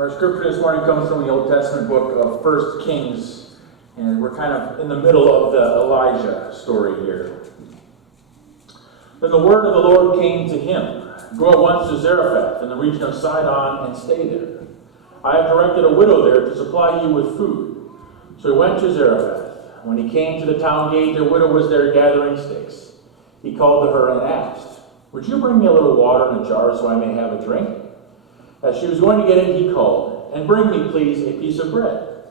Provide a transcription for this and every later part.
Our scripture this morning comes from the Old Testament book of 1 Kings, and we're kind of in the middle of the Elijah story here. Then the word of the Lord came to him, "Go at once to Zarephath in the region of Sidon and stay there. I have directed a widow there to supply you with food." So he went to Zarephath. When he came to the town gate, a widow was there gathering sticks. He called to her and asked, "Would you bring me a little water in a jar so I may have a drink?" As she was going to get it, he called, "And bring me, please, a piece of bread."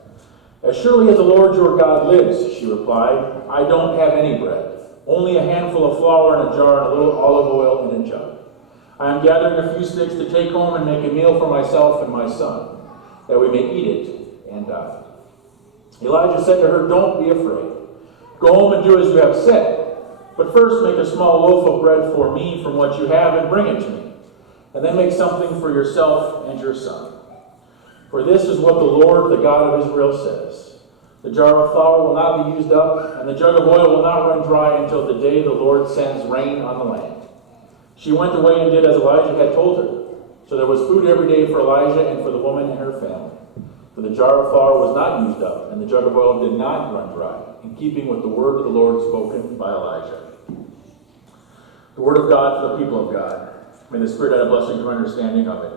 "As surely as the Lord your God lives," she replied, "I don't have any bread, only a handful of flour in a jar and a little olive oil in a jug. I am gathering a few sticks to take home and make a meal for myself and my son, that we may eat it and die." Elijah said to her, "Don't be afraid. Go home and do as you have said. But first make a small loaf of bread for me from what you have and bring it to me. And then make something for yourself and your son. For this is what the Lord, the God of Israel, says. The jar of flour will not be used up, and the jug of oil will not run dry until the day the Lord sends rain on the land." She went away and did as Elijah had told her. So there was food every day for Elijah and for the woman and her family. For the jar of flour was not used up, and the jug of oil did not run dry, in keeping with the word of the Lord spoken by Elijah. The word of God for the people of God. May the Spirit add a blessing to understanding of it.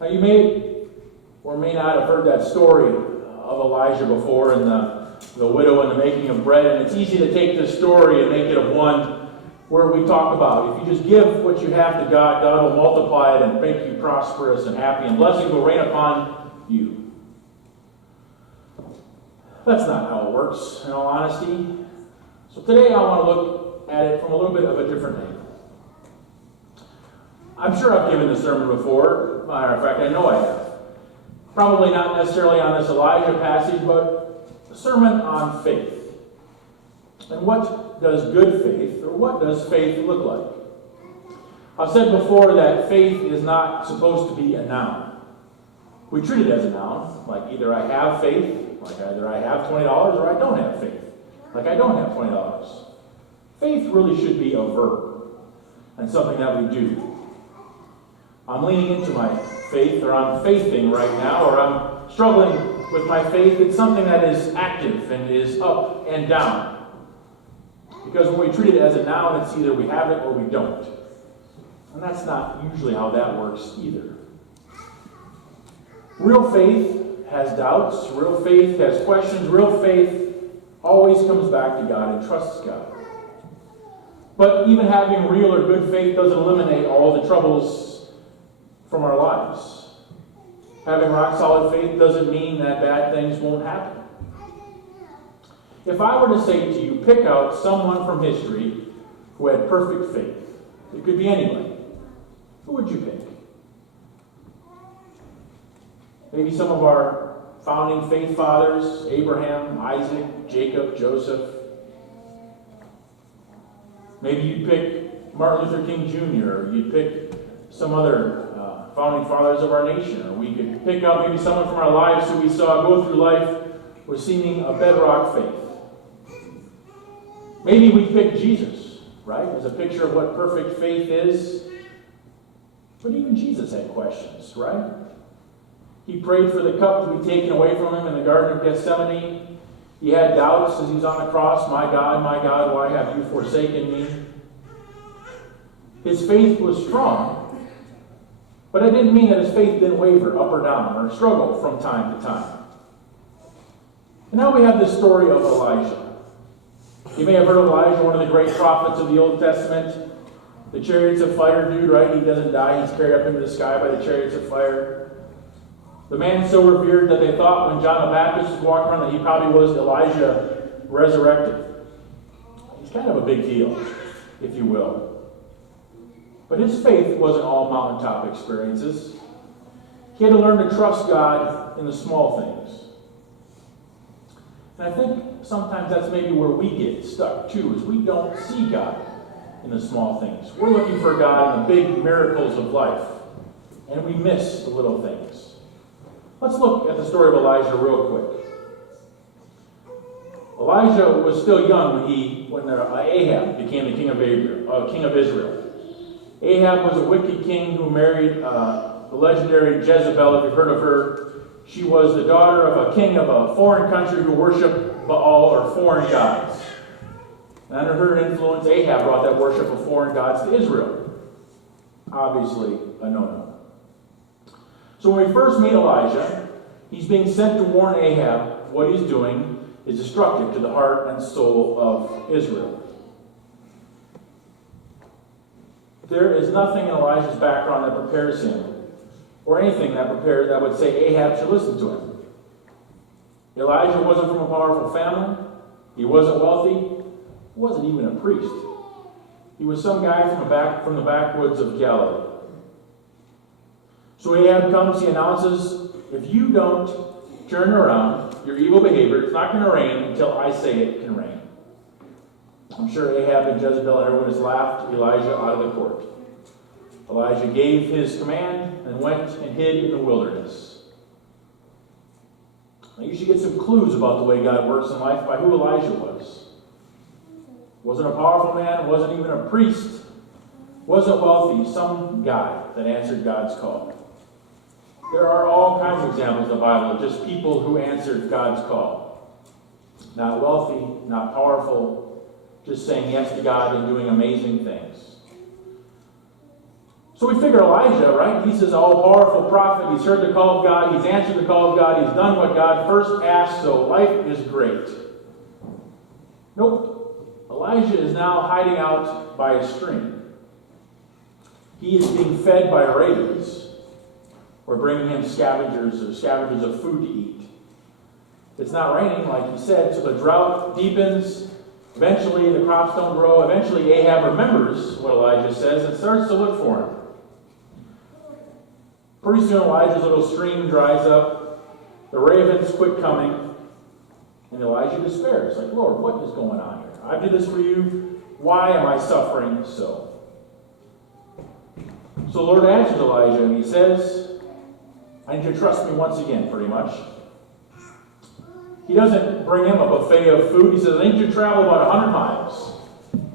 Now you may or may not have heard that story of Elijah before and the widow and the making of bread. And it's easy to take this story and make it of one where we talk about if you just give what you have to God, God will multiply it and make you prosperous and happy, and blessings will rain upon you. That's not how it works, in all honesty. So today I want to look at it from a little bit of a different angle. I'm sure I've given this sermon before. Matter of fact, I know I have. Probably not necessarily on this Elijah passage, but a sermon on faith. And what does good faith, or what does faith look like? I've said before that faith is not supposed to be a noun. We treat it as a noun, like either I have faith, like either I have $20, or I don't have faith, like I don't have $20. Faith really should be a verb, and something that we do. I'm leaning into my faith, or I'm faithing right now, or I'm struggling with my faith. It's something that is active and is up and down. Because when we treat it as a noun, it's either we have it or we don't. And that's not usually how that works either. Real faith has doubts. Real faith has questions. Real faith always comes back to God and trusts God. But even having real or good faith doesn't eliminate all the troubles from our lives. Having rock-solid faith doesn't mean that bad things won't happen. If I were to say to you, pick out someone from history who had perfect faith, it could be anybody, who would you pick? Maybe some of our founding faith fathers, Abraham, Isaac, Jacob, Joseph. Maybe you'd pick Martin Luther King Jr., or you'd pick some other founding fathers of our nation, or we could pick out maybe someone from our lives who we saw go through life with seeming a bedrock faith. Maybe we pick Jesus, right, as a picture of what perfect faith is. But even Jesus had questions, right? He prayed for the cup to be taken away from him in the Garden of Gethsemane. He had doubts as he was on the cross. My God, why have you forsaken me?" His faith was strong, but it didn't mean that his faith didn't waver up or down or struggle from time to time. And now we have this story of Elijah. You may have heard of Elijah, one of the great prophets of the Old Testament. The chariots of fire dude, right? He doesn't die. He's carried up into the sky by the chariots of fire. The man so revered that they thought when John the Baptist was walking around that he probably was Elijah resurrected. He's kind of a big deal, if you will. But his faith wasn't all mountaintop experiences. He had to learn to trust God in the small things. And I think sometimes that's maybe where we get stuck too, is we don't see God in the small things. We're looking for God in the big miracles of life, and we miss the little things. Let's look at the story of Elijah real quick. Elijah was still young when Ahab became the king of Israel. Ahab was a wicked king who married the legendary Jezebel, if you've heard of her. She was the daughter of a king of a foreign country who worshiped Baal, or foreign gods. And under her influence, Ahab brought that worship of foreign gods to Israel. Obviously, a no-no. So when we first meet Elijah, he's being sent to warn Ahab what he's doing is destructive to the heart and soul of Israel. There is nothing in Elijah's background that prepares him, or anything that would say Ahab should listen to him. Elijah wasn't from a powerful family. He wasn't wealthy. He wasn't even a priest. He was some guy from the backwoods of Galilee. So Ahab comes, he announces, if you don't turn around your evil behavior, it's not going to rain until I say it can rain. I'm sure Ahab and Jezebel and everyone has laughed Elijah out of the court. Elijah gave his command and went and hid in the wilderness. Now you should get some clues about the way God works in life by who Elijah was. Wasn't a powerful man, wasn't even a priest, wasn't wealthy, some guy that answered God's call. There are all kinds of examples in the Bible of just people who answered God's call. Not wealthy, not powerful, just saying yes to God and doing amazing things. So we figure Elijah, right? He's this all-powerful prophet. He's heard the call of God. He's answered the call of God. He's done what God first asked, so life is great. Nope. Elijah is now hiding out by a stream. He is being fed by ravens, or bringing him scavengers of food to eat. It's not raining, like he said, so the drought deepens. Eventually, the crops don't grow. Eventually, Ahab remembers what Elijah says and starts to look for him. Pretty soon, Elijah's little stream dries up. The ravens quit coming. And Elijah despairs. Like, Lord, what is going on here? I did this for you. Why am I suffering so? So the Lord answers Elijah, and he says, I need you to trust me once again, pretty much. He doesn't bring him a buffet of food. He says, I need you to travel about 100 miles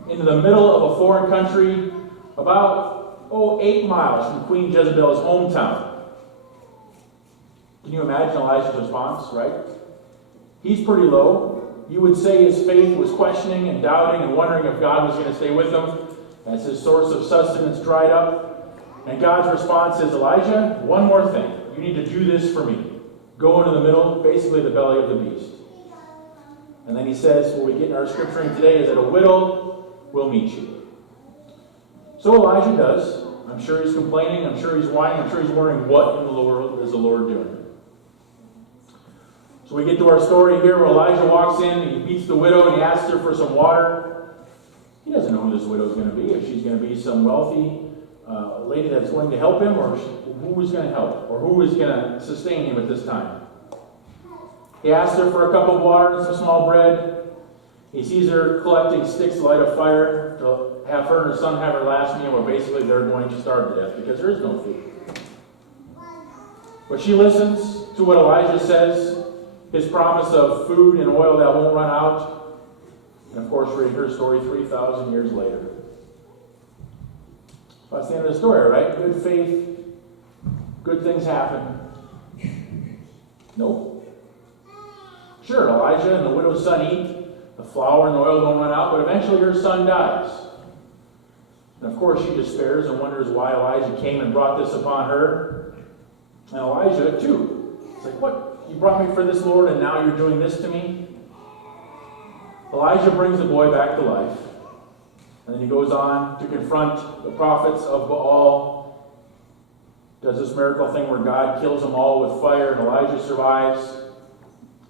into the middle of a foreign country, about 8 miles from Queen Jezebel's hometown. Can you imagine Elijah's response, right? He's pretty low. You would say his faith was questioning and doubting and wondering if God was going to stay with him as his source of sustenance dried up. And God's response is, Elijah, one more thing. You need to do this for me. Go into the middle, basically the belly of the beast. And then he says, what we get in our scripture today is that a widow will meet you. So Elijah does. I'm sure he's complaining. I'm sure he's whining. I'm sure he's wondering, what in the world is the Lord doing? So we get to our story here where Elijah walks in, and he meets the widow, and he asks her for some water. He doesn't know who this widow is going to be. If she's going to be some wealthy lady that's going to help him, or who is going to help, or who is going to sustain him at this time. He asks her for a cup of water and some small bread. He sees her collecting sticks to light a fire to have her and her son have her last meal, where basically they're going to starve to death because there is no food. But she listens to what Elijah says, his promise of food and oil that won't run out. And of course, read her story 3,000 years later. That's the end of the story, right? Good faith, good things happen. Nope. Sure, Elijah and the widow's son eat. The flour and the oil don't run out, but eventually her son dies. And of course, she despairs and wonders why Elijah came and brought this upon her. And Elijah, too. It's like, what? You brought me for this, Lord, and now you're doing this to me? Elijah brings the boy back to life. And then he goes on to confront the prophets of Baal. Does this miracle thing where God kills them all with fire and Elijah survives.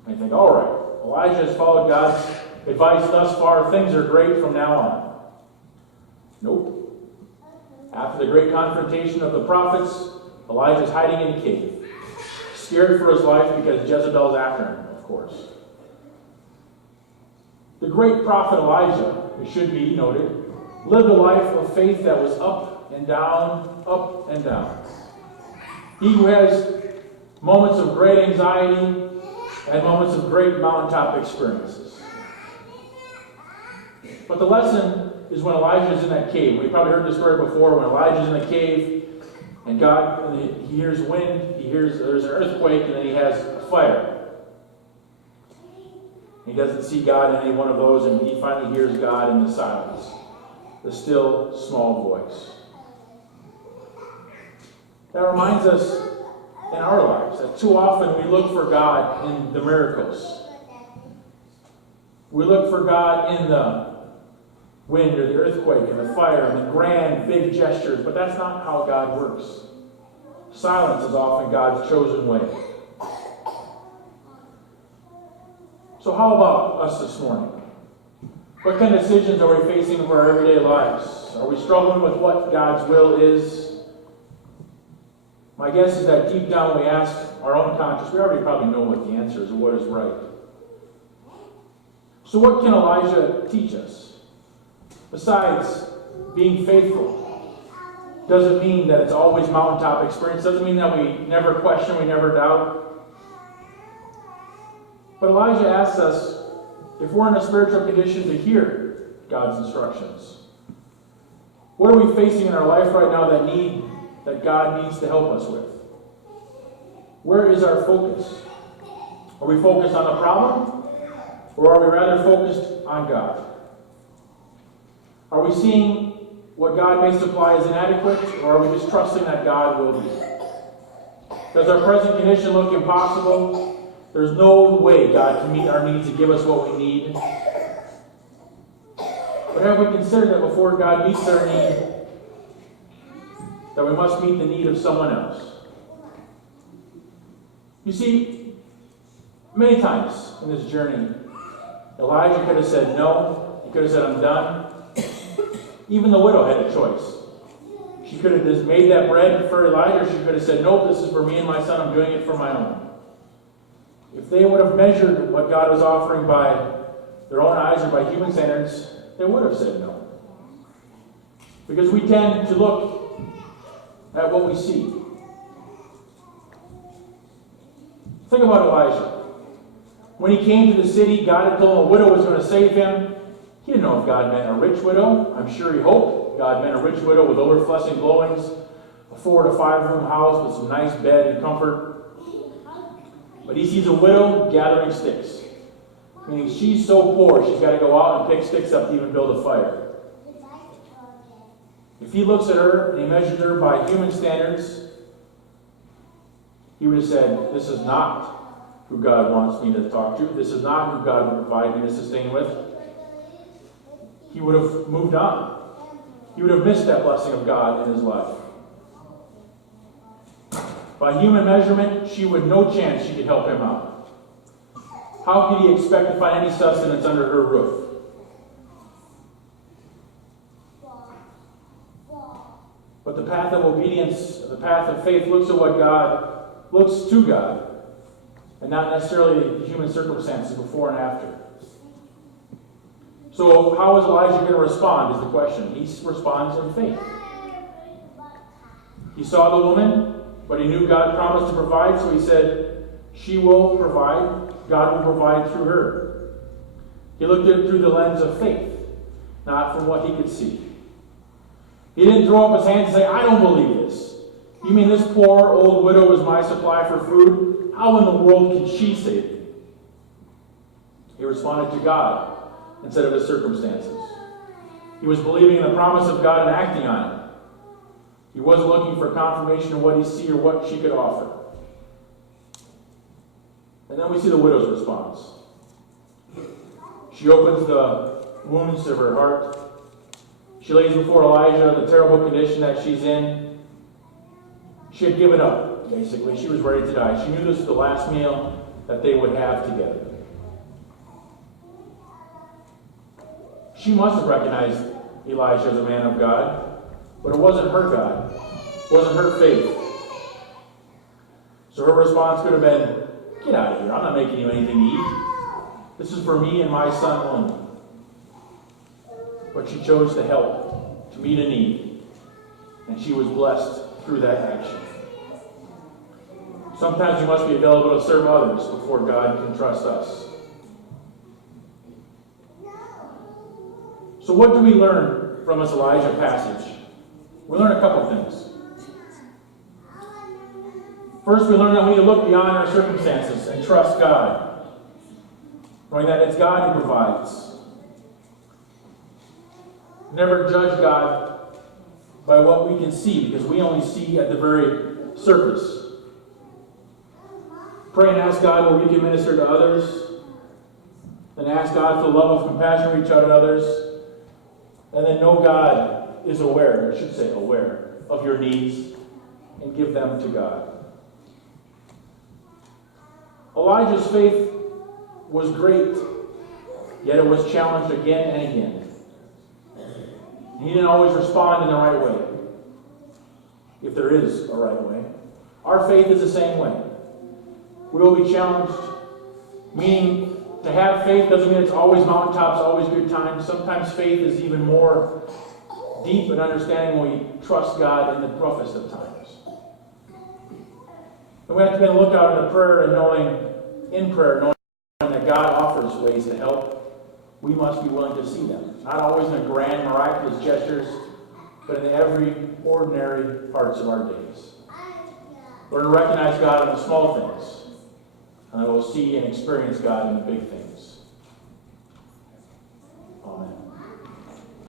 And you think, all right, Elijah has followed God's advice thus far. Things are great from now on. Nope. After the great confrontation of the prophets, Elijah's hiding in a cave. Scared for his life because Jezebel's after him, of course. The great prophet Elijah, it should be noted, lived a life of faith that was up and down, up and down. He who has moments of great anxiety and moments of great mountaintop experiences. But the lesson is when Elijah is in that cave. We probably heard the story before, when Elijah's in the cave, and he hears wind, there's an earthquake, and then he has a fire. He doesn't see God in any one of those, and he finally hears God in the silence, the still, small voice. That reminds us in our lives that too often we look for God in the miracles. We look for God in the wind or the earthquake and the fire and the grand, big gestures, but that's not how God works. Silence is often God's chosen way. So how about us this morning? What kind of decisions are we facing in our everyday lives? Are we struggling with what God's will is? My guess is that deep down we ask our own conscience, we already probably know what the answer is, or what is right. So what can Elijah teach us? Besides being faithful, doesn't mean that it's always mountaintop experience, doesn't mean that we never question, we never doubt. But Elijah asks us if we're in a spiritual condition to hear God's instructions. What are we facing in our life right now that God needs to help us with? Where is our focus? Are we focused on the problem? Or are we rather focused on God? Are we seeing what God may supply as inadequate, or are we just trusting that God will be? Does our present condition look impossible? There's no way God can meet our needs and give us what we need. But have we considered that before God meets our need, that we must meet the need of someone else? You see, many times in this journey, Elijah could have said no. He could have said, I'm done. Even the widow had a choice. She could have just made that bread for Elijah, or she could have said, nope, this is for me and my son. I'm doing it for my own. If they would have measured what God was offering by their own eyes or by human standards, they would have said no. Because we tend to look at what we see. Think about Elijah. When he came to the city, God had told him a widow was going to save him. He didn't know if God meant a rich widow. I'm sure he hoped God meant a rich widow with overflushing blowings, a 4 to 5 room house with some nice bed and comfort. But he sees a widow gathering sticks. Meaning she's so poor, she's got to go out and pick sticks up to even build a fire. If he looks at her and he measures her by human standards, he would have said, this is not who God wants me to talk to. This is not who God would provide me to sustain with. He would have moved on. He would have missed that blessing of God in his life. By human measurement, she would no chance she could help him out. How could he expect to find any sustenance under her roof? But the path of obedience, the path of faith looks to God, and not necessarily the human circumstances before and after. So how is Elijah going to respond is the question. He responds in faith. He saw the woman, but he knew God promised to provide, so he said, she will provide. God will provide through her. He looked at it through the lens of faith, not from what he could see. He didn't throw up his hands and say, I don't believe this. You mean this poor old widow is my supply for food? How in the world can she save me? He responded to God instead of his circumstances. He was believing in the promise of God and acting on it. He wasn't looking for confirmation of what he see or what she could offer. And then we see the widow's response. She opens the wounds of her heart. She lays before Elijah the terrible condition that she's in. She had given up, basically. She was ready to die. She knew this was the last meal that they would have together. She must have recognized Elijah as a man of God, but it wasn't her God. It wasn't her faith. So her response could have been, get out of here. I'm not making you anything to eat. This is for me and my son only. But she chose to help, to meet a need. And she was blessed through that action. Sometimes we must be available to serve others before God can trust us. So what do we learn from this Elijah passage? We learn a couple things. First, we learn that we need to look beyond our circumstances and trust God, knowing that it's God who provides. Never judge God by what we can see, because we only see at the very surface. Pray and ask God where we can minister to others, and ask God for the love of compassion, reach out to others, and then know God is aware, I should say aware, of your needs, and give them to God. Elijah's faith was great, yet it was challenged again and again. He didn't always respond in the right way, if there is a right way. Our faith is the same way. We will be challenged, meaning to have faith doesn't mean it's always mountaintops, always good times. Sometimes faith is even more deep in understanding when we trust God in the roughest of times. And we have to be on the lookout in prayer and knowing that God offers ways to help. We must be willing to see them. Not always in the grand, miraculous gestures, but in the every ordinary parts of our days. Learn to recognize God in the small things, and I will see and experience God in the big things.